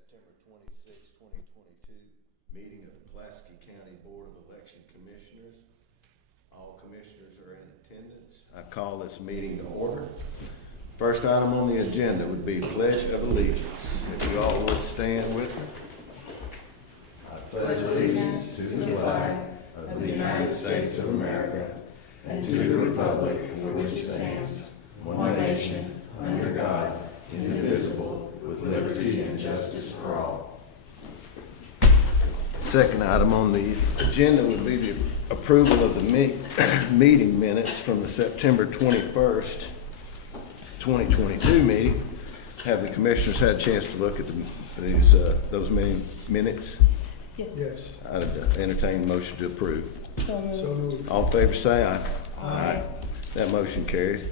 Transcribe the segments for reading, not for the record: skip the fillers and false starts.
September 26, 2022 meeting of the Pulaski County Board of Election Commissioners. All commissioners are in attendance. I call this meeting to order. First item on the agenda would be Pledge of Allegiance. If you all would stand with me. I pledge allegiance to the flag of the United States of America and to the republic for which it stands, one nation, under God, indivisible, with liberty and justice for all. Second item on the agenda would be the approval of the meeting minutes from the September 21st, 2022 meeting. Have the commissioners had a chance to look at those minutes? Yes. I'd entertain a motion to approve. So moved. All in favor say aye. Aye. That motion carries.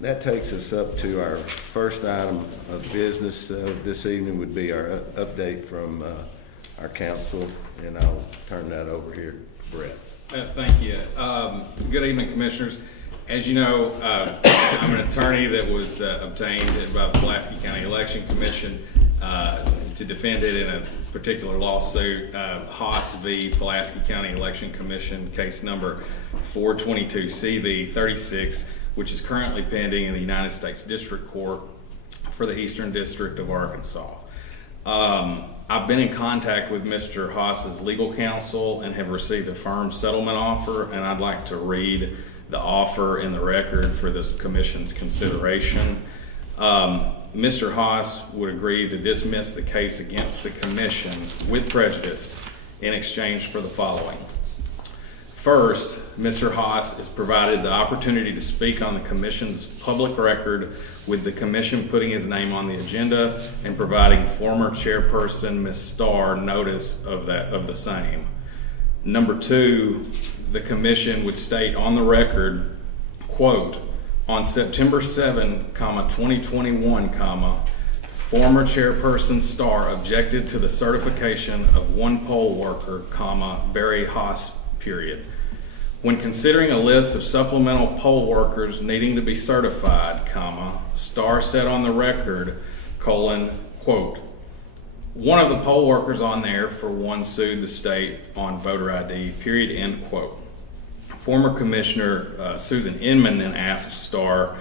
That takes us up to our first item of business this evening would be our update from our council, and I'll turn that over here to Brett. Thank you. Good evening, commissioners. As you know, I'm an attorney that was obtained by the Pulaski County Election Commission to defend it in a particular lawsuit, Haas v. Pulaski County Election Commission, case number 422 CV 36, which is currently pending in the United States District Court for the Eastern District of Arkansas. I've been in contact with Mr. Haas's legal counsel and have received a firm settlement offer, and I'd like to read the offer in the record for this commission's consideration. Mr. Haas would agree to dismiss the case against the commission with prejudice in exchange for the following. First, Mr. Haas is provided the opportunity to speak on the commission's public record, with the commission putting his name on the agenda and providing former chairperson Ms. Starr notice of the same. Number two, the commission would state on the record, quote, on September 7, 2021, former chairperson Starr objected to the certification of one poll worker, Barry Haas, period. When considering a list of supplemental poll workers needing to be certified, Starr said on the record, quote, one of the poll workers on there for one sued the state on voter ID, period, end quote. Former Commissioner Susan Inman then asked Starr,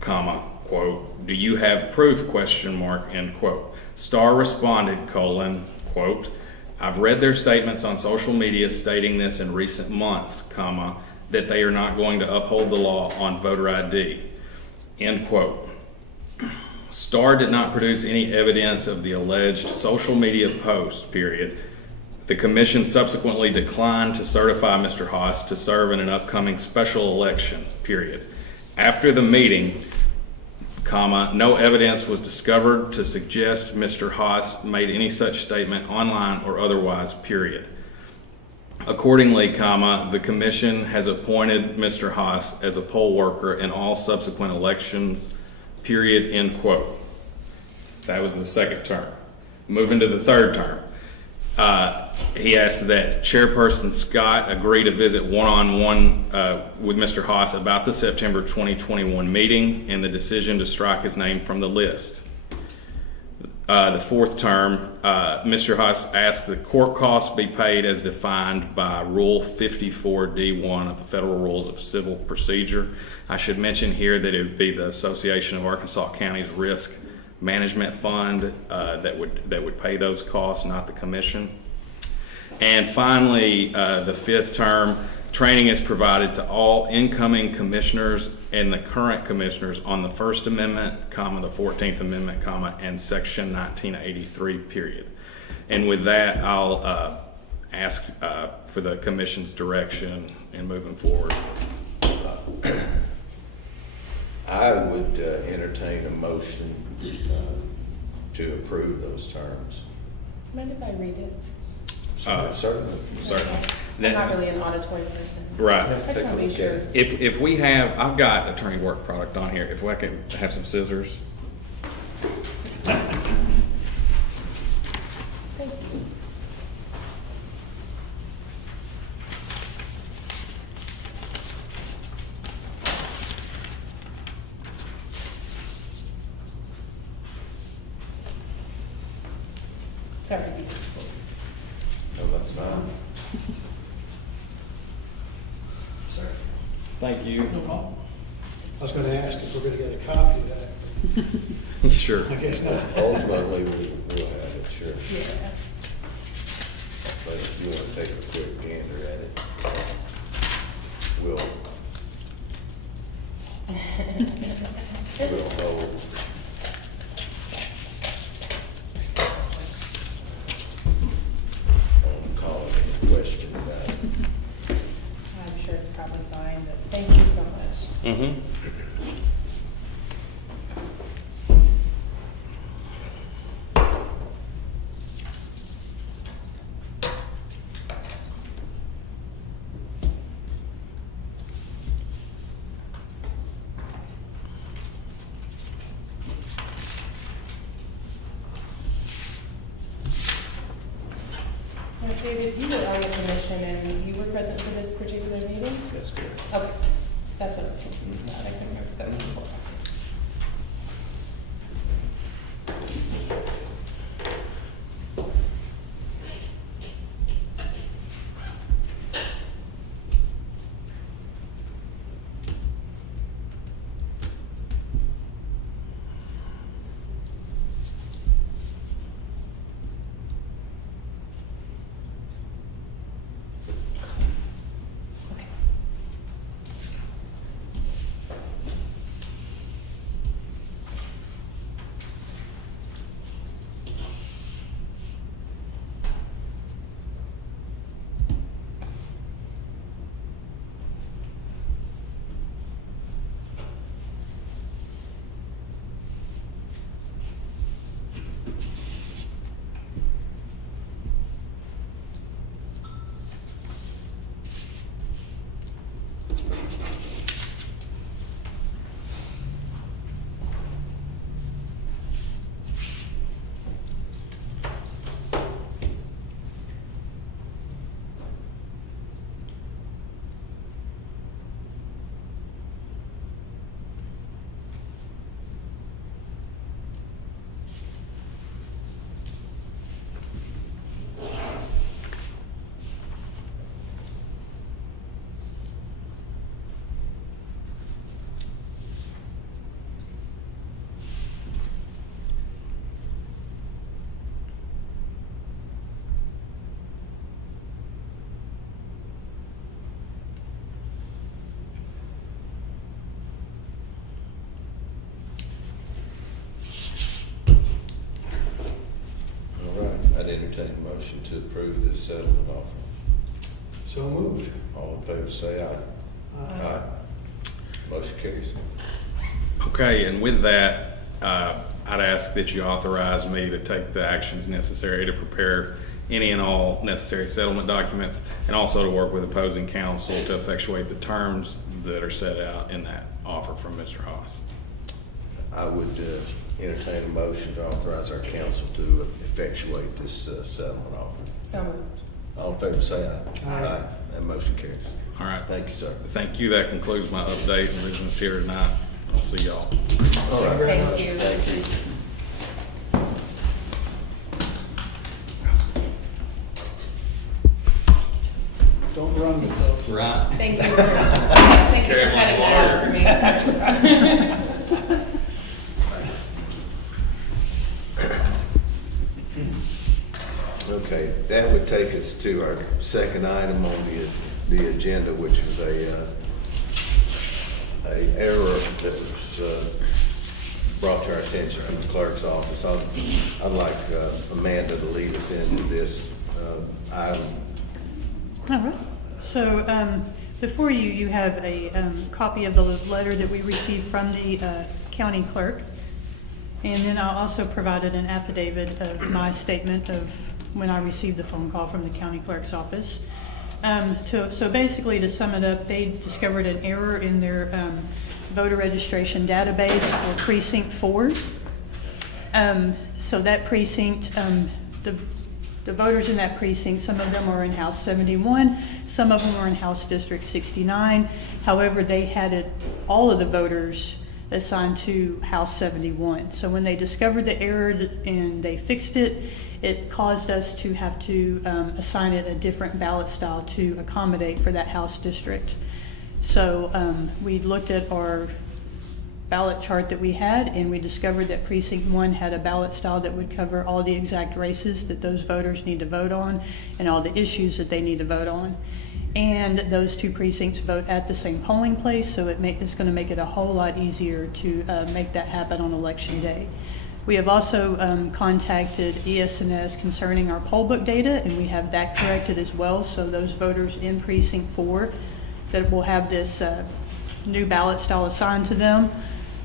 quote, do you have proof, question mark, end quote. Starr responded, quote, I've read their statements on social media stating this in recent months, that they are not going to uphold the law on voter ID, end quote. Starr did not produce any evidence of the alleged social media posts, period. The commission subsequently declined to certify Mr. Haas to serve in an upcoming special election, period. After the meeting, no evidence was discovered to suggest Mr. Haas made any such statement online or otherwise, period. Accordingly, the commission has appointed Mr. Haas as a poll worker in all subsequent elections, period, end quote. That was the second term. Moving to the third term. He asked that Chairperson Scott agree to visit one-on-one with Mr. Haas about the September 2021 meeting and the decision to strike his name from the list. The fourth term, Mr. Haas asked that court costs be paid as defined by Rule 54D1 of the Federal Rules of Civil Procedure. I should mention here that it would be the Association of Arkansas Counties Risk Management Fund that would pay those costs, not the commission. And finally, the fifth term, training is provided to all incoming commissioners and the current commissioners on the First Amendment, the 14th Amendment, and Section 1983, period. And with that, I'll ask for the commission's direction in moving forward. I would entertain a motion to approve those terms. Mind if I read it? Certainly. I'm not really an auditory person. Right. I just want to be sure. If we have, I've got attorney work product on here. If I can have some scissors. Thank you. Sorry to be difficult. No, that's fine. Sir. Thank you. No problem. I was gonna ask if we're gonna get a copy of that. Sure. I guess not. Ultimately, we'll have it, sure. Yeah. But if you wanna take a quick gander at it, we'll hold. On call it any question about it. I'm sure it's probably fine, but thank you so much. Mm-hmm. Now, David, you were on the commission and you were present for this particular meeting? That's good. Okay, that's what I was confused about. I couldn't remember if that was before. Okay. All right, I'd entertain a motion to approve this settlement offer. So moved. All in favor, say aye. Aye. Motion carries. Okay, and with that, I'd ask that you authorize me to take the actions necessary to prepare any and all necessary settlement documents, and also to work with opposing counsel to effectuate the terms that are set out in that offer from Mr. Haas. I would entertain a motion to authorize our council to effectuate this settlement offer. So moved. All in favor, say aye. Aye. That motion carries. All right. Thank you, sir. Thank you. That concludes my update and business here tonight. I'll see y'all. All right. Very Thank much. you. Thank you. Don't run with those. Right. Thank you thank you for Careful, cutting that out for me. That's right. Okay, that would take us to our second item on the agenda, which was a error that was brought to our attention from the clerk's office. I'd like Amanda to lead us into this item. All right. So before you, you have a copy of the letter that we received from the county clerk. And then I also provided an affidavit of my statement of when I received the phone call from the county clerk's office. So basically, to sum it up, they discovered an error in their voter registration database for precinct 4. So that precinct, the voters in that precinct, some of them are in House 71, some of them are in House District 69. However, they had all of the voters assigned to House 71. So when they discovered the error and they fixed it, it caused us to have to assign it a different ballot style to accommodate for that House district. So we looked at our ballot chart that we had, and we discovered that precinct 1 had a ballot style that would cover all the exact races that those voters need to vote on and all the issues that they need to vote on. And those 2 precincts vote at the same polling place, so it's going to make it a whole lot easier to make that happen on election day. We have also contacted ES&S concerning our poll book data, and we have that corrected as well. So those voters in precinct 4 that will have this new ballot style assigned to them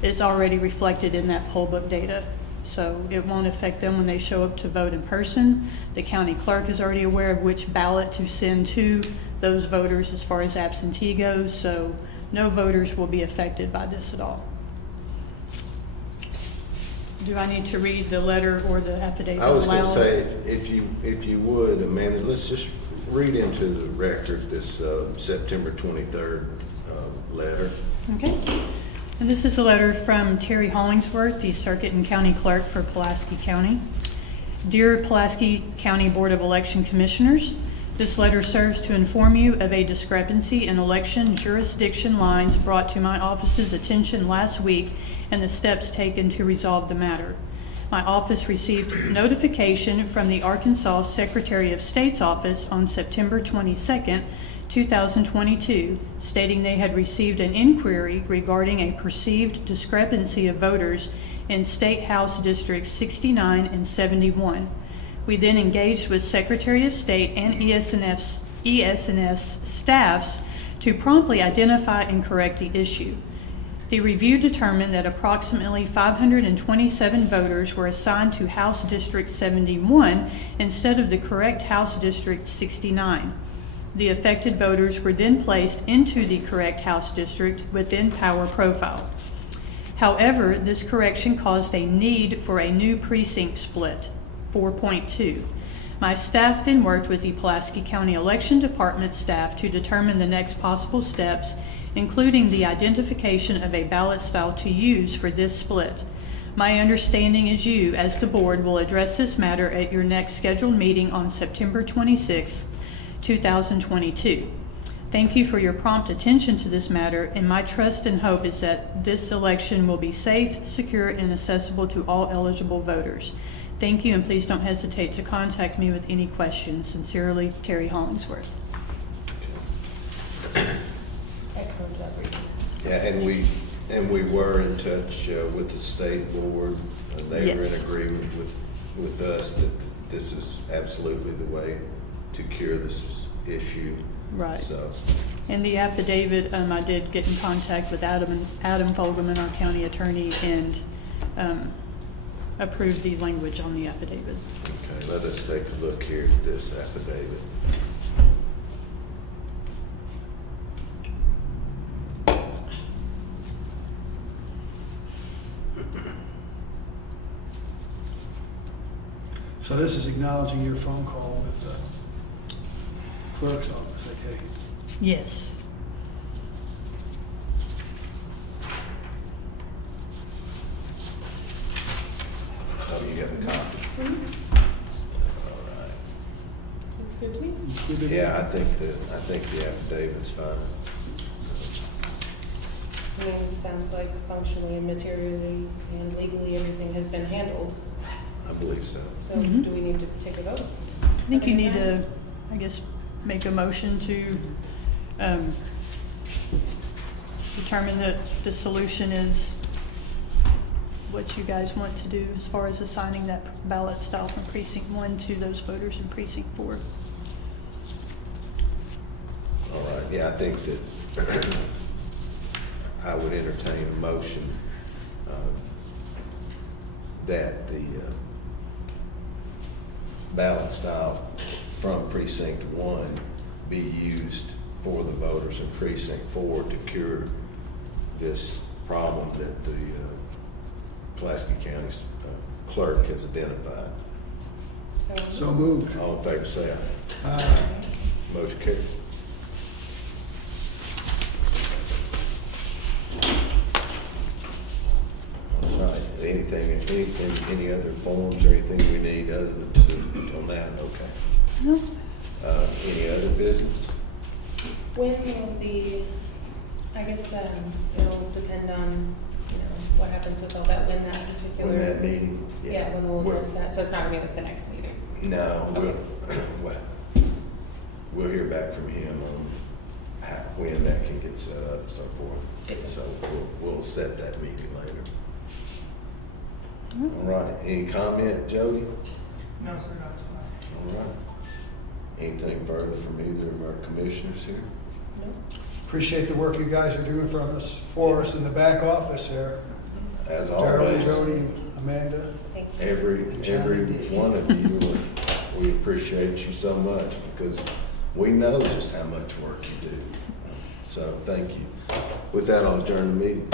is already reflected in that poll book data. So it won't affect them when they show up to vote in person. The county clerk is already aware of which ballot to send to those voters as far as absentee goes, so no voters will be affected by this at all. Do I need to read the letter or the affidavit I was aloud? gonna say, if you would, Amanda, let's just read into the record this September 23rd letter. Okay. And this is a letter from Terry Hollingsworth, the Circuit and County Clerk for Pulaski County. Dear Pulaski County Board of Election Commissioners, this letter serves to inform you of a discrepancy in election jurisdiction lines brought to my office's attention last week and the steps taken to resolve the matter. My office received notification from the Arkansas Secretary of State's office on September 22nd, 2022, stating they had received an inquiry regarding a perceived discrepancy of voters in State House Districts 69 and 71. We then engaged with Secretary of State and ES&S staffs to promptly identify and correct the issue. The review determined that approximately 527 voters were assigned to House District 71 instead of the correct House District 69. The affected voters were then placed into the correct House District within Power Profile. However, this correction caused a need for a new precinct split, 4.2. My staff then worked with the Pulaski County Election Department staff to determine the next possible steps, including the identification of a ballot style to use for this split. My understanding is you, as the board, will address this matter at your next scheduled meeting on September 26, 2022. Thank you for your prompt attention to this matter, and my trust and hope is that this election will be safe, secure, and accessible to all eligible voters. Thank you, and please don't hesitate to contact me with any questions. Sincerely, Terry Hollingsworth. Excellent job, Rita. Yeah, and we were in touch with the state board. They were in Yes. agreement with us that this is absolutely the way to cure this issue. Right. So, And the affidavit, I did get in contact with Adam Fogelman, our county attorney, and approved the language on the affidavit. okay, let us take a look here at this affidavit. So this is acknowledging your phone call with the clerk's office, I take it. Yes. Oh, you got the copy? All right. Looks good to me. Good to Yeah, I think the affidavit's fine. I mean, it sounds like functionally and materially and legally everything has been handled. I believe so. So Mhm. do we need to take a vote? I think you need to, I guess, make a motion to determine that the solution is what you guys want to do as far as assigning that ballot style from precinct 1 to those voters in precinct 4. All right, yeah, I think that I would entertain a motion that the ballot style from precinct 1 be used for the voters in precinct 4 to cure this problem that the Pulaski County's clerk has identified. So moved. All in favor, say aye. Aye. Motion carries. All right, anything any other forms or anything we need other than on that, okay? No? Any other business? When will the, I guess, it'll depend on, what happens with all that, when that particular. When that meeting? Yeah, when we'll We're- address that, so it's not gonna be like the next meeting. No, Okay. we'll hear back from him on when that can get set up and so forth. So we'll set that meeting later. All right, any comment, Jody? No, sir, not tonight. All right. Anything further from either of our commissioners here? No? Appreciate the work you guys are doing for us in the back office there. As Darrell, always, Jody, and Amanda. Thank you. every one of you, we appreciate you so much because we know just how much work you do. So thank you. With that, I'll adjourn the meeting.